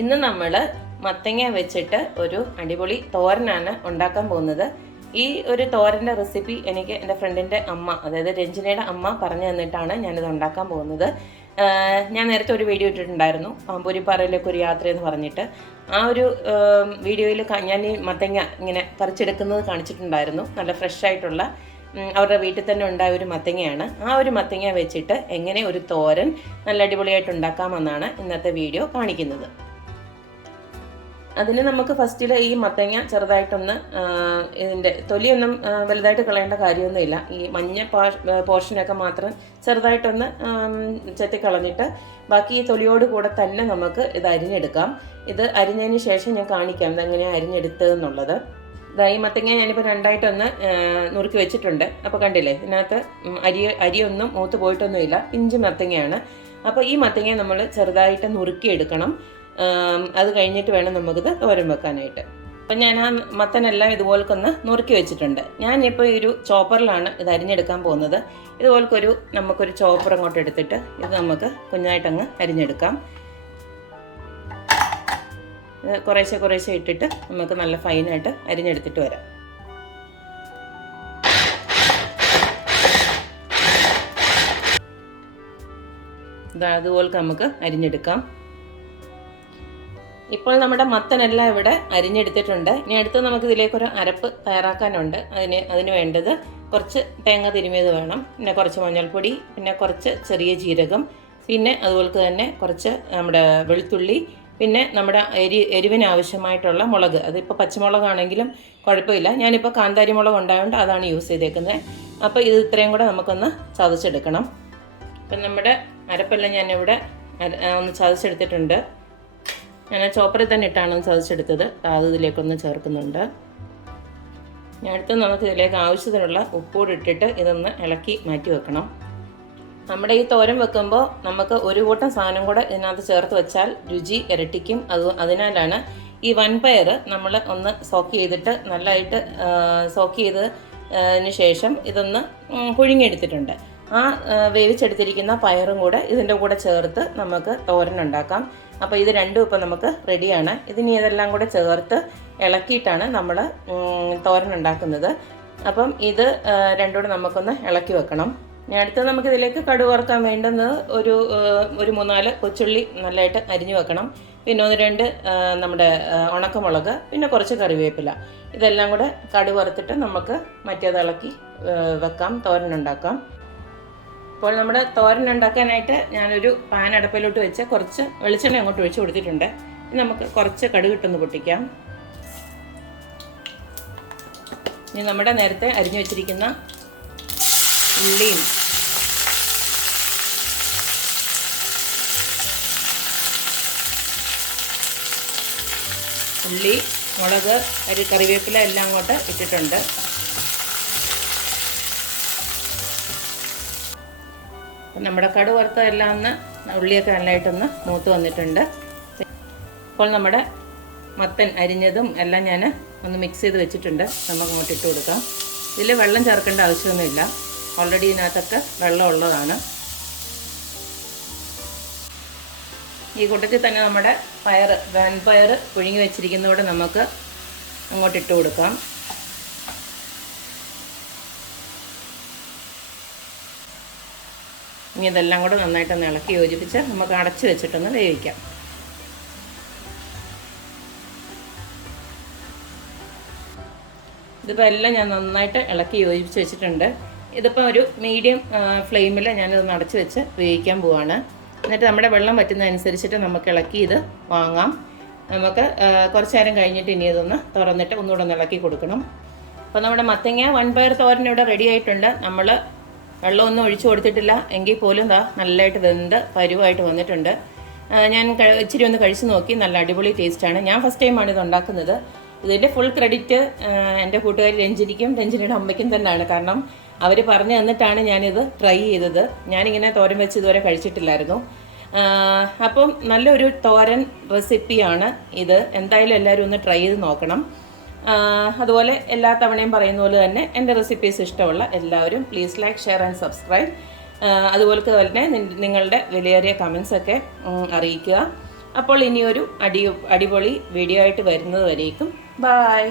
ഇന്ന് നമ്മൾ മത്തങ്ങ വെച്ചിട്ട് ഒരു അടിപൊളി തോരനാണ് ഉണ്ടാക്കാൻ പോകുന്നത്. ഈ ഒരു തോരൻ്റെ റെസിപ്പി എനിക്ക് എൻ്റെ ഫ്രണ്ടിൻ്റെ അമ്മ, അതായത് രഞ്ജനയുടെ അമ്മ പറഞ്ഞു തന്നിട്ടാണ് ഞാനിത് ഉണ്ടാക്കാൻ പോകുന്നത്. ഞാൻ നേരത്തെ ഒരു വീഡിയോ ഇട്ടിട്ടുണ്ടായിരുന്നു, പാമ്പൂരിപ്പാറയിലേക്ക് ഒരു യാത്രയെന്ന് പറഞ്ഞിട്ട്. ആ ഒരു വീഡിയോയിൽ ഞാൻ ഈ മത്തങ്ങ ഇങ്ങനെ പറിച്ചെടുക്കുന്നത് കാണിച്ചിട്ടുണ്ടായിരുന്നു. നല്ല ഫ്രഷ് ആയിട്ടുള്ള അവരുടെ വീട്ടിൽ തന്നെ ഉണ്ടായ ഒരു മത്തങ്ങയാണ്. ആ ഒരു മത്തങ്ങ വെച്ചിട്ട് എങ്ങനെ ഒരു തോരൻ നല്ല അടിപൊളിയായിട്ട് ഉണ്ടാക്കാമെന്നാണ് ഇന്നത്തെ വീഡിയോ കാണിക്കുന്നത്. അതിന് നമുക്ക് ഫസ്റ്റിൽ ഈ മത്തങ്ങ ചെറുതായിട്ടൊന്ന് ഇതിൻ്റെ തൊലിയൊന്നും വലുതായിട്ട് കളയേണ്ട കാര്യമൊന്നുമില്ല. ഈ മഞ്ഞ പോർഷനൊക്കെ മാത്രം ചെറുതായിട്ടൊന്ന് ചെത്തിക്കളഞ്ഞിട്ട് ബാക്കി ഈ തൊലിയോട് കൂടെ തന്നെ നമുക്ക് ഇത് അരിഞ്ഞെടുക്കാം. ഇത് അരിഞ്ഞതിന് ശേഷം ഞാൻ കാണിക്കാം ഇതെങ്ങനെയാണ് അരിഞ്ഞെടുത്തതെന്നുള്ളത്. ഈ മത്തങ്ങ ഞാനിപ്പോൾ രണ്ടായിട്ടൊന്ന് നുറുക്കി വെച്ചിട്ടുണ്ട്. അപ്പോൾ കണ്ടില്ലേ, ഇതിനകത്ത് അരിയൊന്നും മൂത്ത് പോയിട്ടൊന്നുമില്ല, പിഞ്ച് മത്തങ്ങയാണ്. അപ്പോൾ ഈ മത്തങ്ങ നമ്മൾ ചെറുതായിട്ട് നുറുക്കിയെടുക്കണം. അത് കഴിഞ്ഞിട്ട് വേണം നമുക്കിത് തോരൻ വെക്കാനായിട്ട്. അപ്പം ഞാൻ ആ മത്തനെല്ലാം ഇതുപോലൊക്കൊന്ന് നുറുക്കി വെച്ചിട്ടുണ്ട്. ഞാനിപ്പോൾ ഈ ഒരു ചോപ്പറിലാണ് ഇത് അരിഞ്ഞെടുക്കാൻ പോകുന്നത്. ഇതുപോലൊരു നമുക്കൊരു ചോപ്പർ അങ്ങോട്ട് എടുത്തിട്ട് ഇത് നമുക്ക് കുഞ്ഞായിട്ടങ്ങ് അരിഞ്ഞെടുക്കാം. കുറേശ്ശെ കുറേശ്ശെ ഇട്ടിട്ട് നമുക്ക് നല്ല ഫൈനായിട്ട് അരിഞ്ഞെടുത്തിട്ട് വരാം. അതുപോലെ നമുക്ക് അരിഞ്ഞെടുക്കാം. ഇപ്പോൾ നമ്മുടെ മത്തനെല്ലാം ഇവിടെ അരിഞ്ഞെടുത്തിട്ടുണ്ട്. ഇനി അടുത്ത് നമുക്ക് ഇതിലേക്കൊരു അരപ്പ് തയ്യാറാക്കാനുണ്ട്. അതിന് വേണ്ടത് കുറച്ച് തേങ്ങ തിരുമിയത് വേണം, പിന്നെ കുറച്ച് മഞ്ഞൾപ്പൊടി, പിന്നെ കുറച്ച് ചെറിയ ജീരകം, പിന്നെ അതുപോലെ തന്നെ കുറച്ച് നമ്മുടെ വെളുത്തുള്ളി, പിന്നെ നമ്മുടെ എരിവിന് ആവശ്യമായിട്ടുള്ള മുളക്. അതിപ്പോൾ പച്ചമുളകാണെങ്കിലും കുഴപ്പമില്ല. ഞാനിപ്പോൾ കാന്താരി മുളക് ഉണ്ടായതുകൊണ്ട് അതാണ് യൂസ് ചെയ്തേക്കുന്നത്. അപ്പോൾ ഇത് ഇത്രയും കൂടെ നമുക്കൊന്ന് ചതച്ചെടുക്കണം. അപ്പം നമ്മുടെ അരപ്പെല്ലാം ഞാനിവിടെ ഒന്ന് ചതച്ചെടുത്തിട്ടുണ്ട്. ഞാൻ ചോപ്പറിൽ തന്നെ ഇട്ടാണ് ചതച്ചെടുത്തത്. അത് ഇതിലേക്കൊന്ന് ചേർക്കുന്നുണ്ട്. അടുത്ത് നമുക്ക് ഇതിലേക്ക് ആവശ്യത്തിനുള്ള ഉപ്പൂടെ ഇട്ടിട്ട് ഇതൊന്ന് ഇളക്കി മാറ്റി വെക്കണം. നമ്മുടെ ഈ തോരൻ വെക്കുമ്പോൾ നമുക്ക് ഒരു കൂട്ടം സാധനം കൂടെ ഇതിനകത്ത് ചേർത്ത് വെച്ചാൽ രുചി ഇരട്ടിക്കും. അതിനാലാണ് ഈ വൻപയർ നമ്മൾ ഒന്ന് സോക്ക് ചെയ്തിട്ട് നല്ലതായിട്ട് സോക്ക് ചെയ്തതിന് ശേഷം ഇതൊന്ന് പുഴുങ്ങിയെടുത്തിട്ടുണ്ട്. ആ വേവിച്ചെടുത്തിരിക്കുന്ന പയറും കൂടെ ഇതിൻ്റെ കൂടെ ചേർത്ത് നമുക്ക് തോരൻ ഉണ്ടാക്കാം. അപ്പോൾ ഇത് രണ്ടും ഇപ്പം നമുക്ക് റെഡിയാണ്. ഇതിനി ഇതെല്ലാം കൂടെ ചേർത്ത് ഇളക്കിയിട്ടാണ് നമ്മൾ തോരൻ ഉണ്ടാക്കുന്നത്. അപ്പം ഇത് രണ്ടും കൂടെ നമുക്കൊന്ന് ഇളക്കി വെക്കണം. അടുത്ത് നമുക്കിതിലേക്ക് കടുക് വറുക്കാൻ വേണ്ടുന്നത് ഒരു 3-4 കൊച്ചുള്ളി നല്ലതായിട്ട് അരിഞ്ഞു വെക്കണം. പിന്നെ 1-2 നമ്മുടെ ഉണക്കമുളക്, പിന്നെ കുറച്ച് കറിവേപ്പില. ഇതെല്ലാം കൂടെ കടുക് വറുത്തിട്ട് നമുക്ക് മറ്റേത് ഇളക്കി വെക്കാം, തോരൻ ഉണ്ടാക്കാം. ഇപ്പോൾ നമ്മുടെ തോരൻ ഉണ്ടാക്കാനായിട്ട് ഞാനൊരു പാൻ അടുപ്പിലോട്ട് വെച്ച് കുറച്ച് വെളിച്ചെണ്ണ അങ്ങോട്ട് ഒഴിച്ച് കൊടുത്തിട്ടുണ്ട്. ഇനി നമുക്ക് കുറച്ച് കടുകിട്ടൊന്ന് പൊട്ടിക്കാം. ഇനി നമ്മുടെ നേരത്തെ അരിഞ്ഞു വെച്ചിരിക്കുന്ന ഉള്ളിയും ഉള്ളി, മുളക്, കറിവേപ്പില എല്ലാം അങ്ങോട്ട് ഇട്ടിട്ടുണ്ട്. നമ്മുടെ കടുക് വറുത്തതെല്ലാം ഒന്ന് ഉള്ളിയൊക്കെ നല്ലതായിട്ടൊന്ന് മൂത്ത് വന്നിട്ടുണ്ട്. ഇപ്പോൾ നമ്മുടെ മത്തൻ അരിഞ്ഞതും എല്ലാം ഞാൻ ഒന്ന് മിക്സ് ചെയ്ത് വെച്ചിട്ടുണ്ട്. നമുക്ക് അങ്ങോട്ട് ഇട്ട് കൊടുക്കാം. ഇതിൽ വെള്ളം ചേർക്കേണ്ട ആവശ്യമൊന്നുമില്ല, ഓൾറെഡി ഇതിനകത്തൊക്കെ വെള്ളം ഉള്ളതാണ്. ഈ കൂട്ടത്തിൽ തന്നെ നമ്മുടെ വൻപയർ പുഴുങ്ങി വെച്ചിരിക്കുന്നതോടെ നമുക്ക് അങ്ങോട്ട് ഇട്ട് കൊടുക്കാം. ഇനി ഇതെല്ലാം കൂടെ നന്നായിട്ടൊന്ന് ഇളക്കി യോജിപ്പിച്ച് നമുക്ക് അടച്ച് വെച്ചിട്ടൊന്ന് വേവിക്കാം. ഇതിപ്പോൾ എല്ലാം ഞാൻ നന്നായിട്ട് ഇളക്കി യോജിപ്പിച്ച് വെച്ചിട്ടുണ്ട്. ഇതിപ്പോൾ ഒരു മീഡിയം ഫ്ലെയിമിൽ ഞാനിതൊന്ന് അടച്ച് വെച്ച് വേവിക്കാൻ പോവാണ്. എന്നിട്ട് നമ്മുടെ വെള്ളം വറ്റുന്നതനുസരിച്ചിട്ട് നമുക്ക് ഇളക്കി ഇത് വാങ്ങാം. നമുക്ക് കുറച്ച് നേരം കഴിഞ്ഞിട്ട് ഇനി ഇതൊന്ന് തുറന്നിട്ട് ഒന്നുകൂടെ ഒന്ന് ഇളക്കി കൊടുക്കണം. അപ്പോൾ നമ്മുടെ മത്തങ്ങ വൻപയർ തോരൻ ഇവിടെ റെഡി ആയിട്ടുണ്ട്. നമ്മൾ വെള്ളമൊന്നും ഒഴിച്ചു കൊടുത്തിട്ടില്ല, എങ്കിൽ പോലും നല്ലതായിട്ട് വെന്ത് പരുവായിട്ട് വന്നിട്ടുണ്ട്. ഞാൻ ഇച്ചിരി ഒന്ന് കഴിച്ച് നോക്കി, നല്ല അടിപൊളി ടേസ്റ്റാണ്. ഞാൻ ഫസ്റ്റ് ടൈമാണ് ഇത് ഉണ്ടാക്കുന്നത്. ഇതിൻ്റെ ഫുൾ ക്രെഡിറ്റ് എൻ്റെ കൂട്ടുകാരി രഞ്ജനയുടെ അമ്മയ്ക്കും തന്നെയാണ്. കാരണം അവർ പറഞ്ഞു തന്നിട്ടാണ് ഞാനിത് ട്രൈ ചെയ്തത്. ഞാനിങ്ങനെ തോരൻ വെച്ച് ഇതുവരെ കഴിച്ചിട്ടില്ലായിരുന്നു. അപ്പം നല്ലൊരു തോരൻ റെസിപ്പിയാണ് ഇത്. എന്തായാലും എല്ലാവരും ഒന്ന് ട്രൈ ചെയ്ത് നോക്കണം. അതുപോലെ എല്ലാ തവണയും പറയുന്ന പോലെ തന്നെ എൻ്റെ റെസിപ്പീസ് ഇഷ്ടമുള്ള എല്ലാവരും please like, share and subscribe. അതുപോലെ തന്നെ നിങ്ങളുടെ വിലയേറിയ കമൻസൊക്കെ അറിയിക്കുക. അപ്പോൾ ഇനിയൊരു അടിപൊളി വീഡിയോ ആയിട്ട് വരുന്നത് വരേക്കും ബായ്.